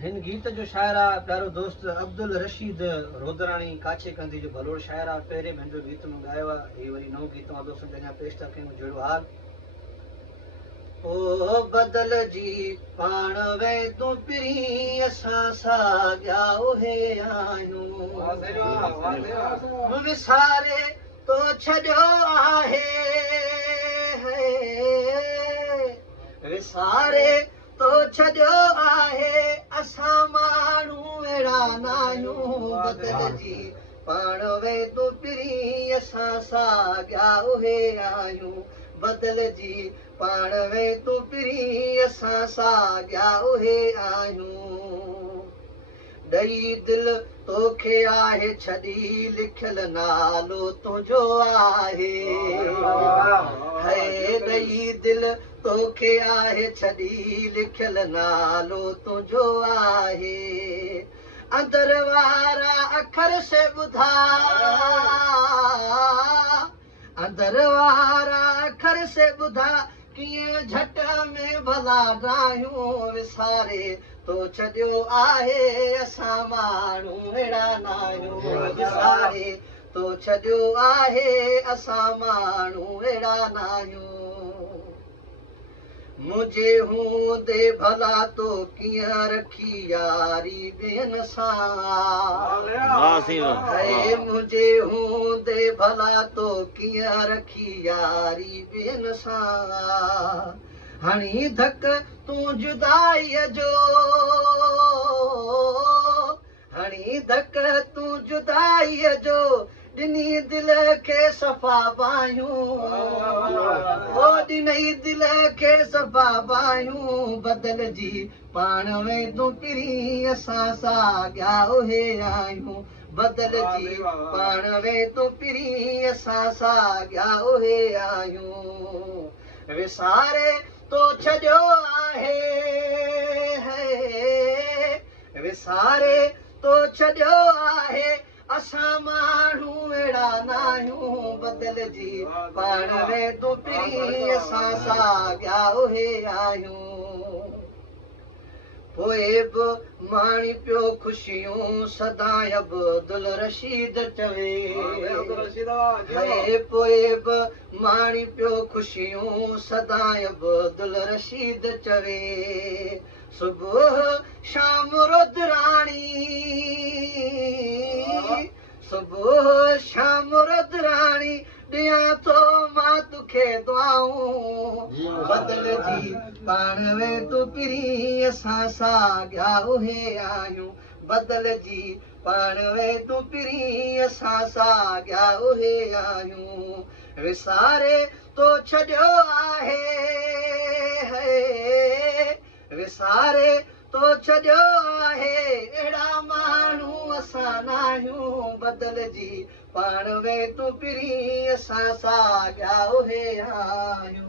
हिन गीत जो शायर आहे प्यारो दोस्त अब्दुल रशीद रोदराणी काछे कंदी जो भलोड़ शायर आहे। पहिरें मुंहिंजो गीत में ॻायो आहे। हीउ वरी नओं गीत मां दोस्तनि पंहिंजा पेश था कयूं। जहिड़ो हाल ओ बदल जी पाण वे तूं पिरी असां साॻिया उहे आहियूं विसारे तो छॾियो आहे विसारे तो छॾियो आहे असां माण्हू अहिड़ा नाहियूं बदल जी पाण वे तूं पिरी असां साॻिया उहे आहियूं बदल जी पाण वे तूं पिरी असां साॻिया उहे आहियूं ॾई दिलि तोखे आहे छॾी लिखियल नालो तुंहिंजो आहे ॾई दिलि तोखे आहे छॾी लिखियल नालो तुंहिंजो आहे अंदर वारा अखर से ॿुधा अंदर वारा अखर से ॿुधा कीअं झट में भला ॻायूं विसारे तो छॾियो आहे असां माण्हू अहिड़ा नाहियूं विसारे तो छॾियो आहे असां माण्हू अहिड़ा नाहियूं मुंहिंजे हूंदे भला तो कीअं रखी यारी ॿियनि सां मुंहिंजे हूंदे भला तो कीअं रखी यारी ॿियनि सां हणी धक तूं जुदाईअ जो हणी धक तूं जुदाईअ जो ॾिनी दिलि खे सफ़ा बाहियूं ॾिनई दिलि खे सफ़ा बाहियूं बदल जी पाण में तूं पिरी असां साॻिया उहे आहियूं बदल जी पाण में तूं पिरी असां साॻिया उहे आहियूं विसारे तो छॾियो आहे विसारे तो छॾियो आहे असां माण्हू अहिड़ा नाहियूं बदल जी पाण में तूं पिरी असां साॻिया उहे आहियूं पोइ बि माणी पियो ख़ुशियूं सदाई अब्दुल रशीद चवे पोइ बि माणी पियो ख़ुशियूं सदाई अब्दुल रशीद चवे सुबुह शाम रुद्राणी सुबुह शाम रुद्राणी ॾियां थो मां तोखे दुआऊं बदल जी पाण में तूं पिरी असां साॻिया उहे आहियूं बदल जी पाण में तूं पिरी असां साॻिया उहे आहियूं विसारे तो छॾियो आहे विसारे तो छॾियो आहे अहिड़ा माण्हू असां नाहियूं बदल जी पाण में तूं पिरी असां साॻिया उहे आहियूं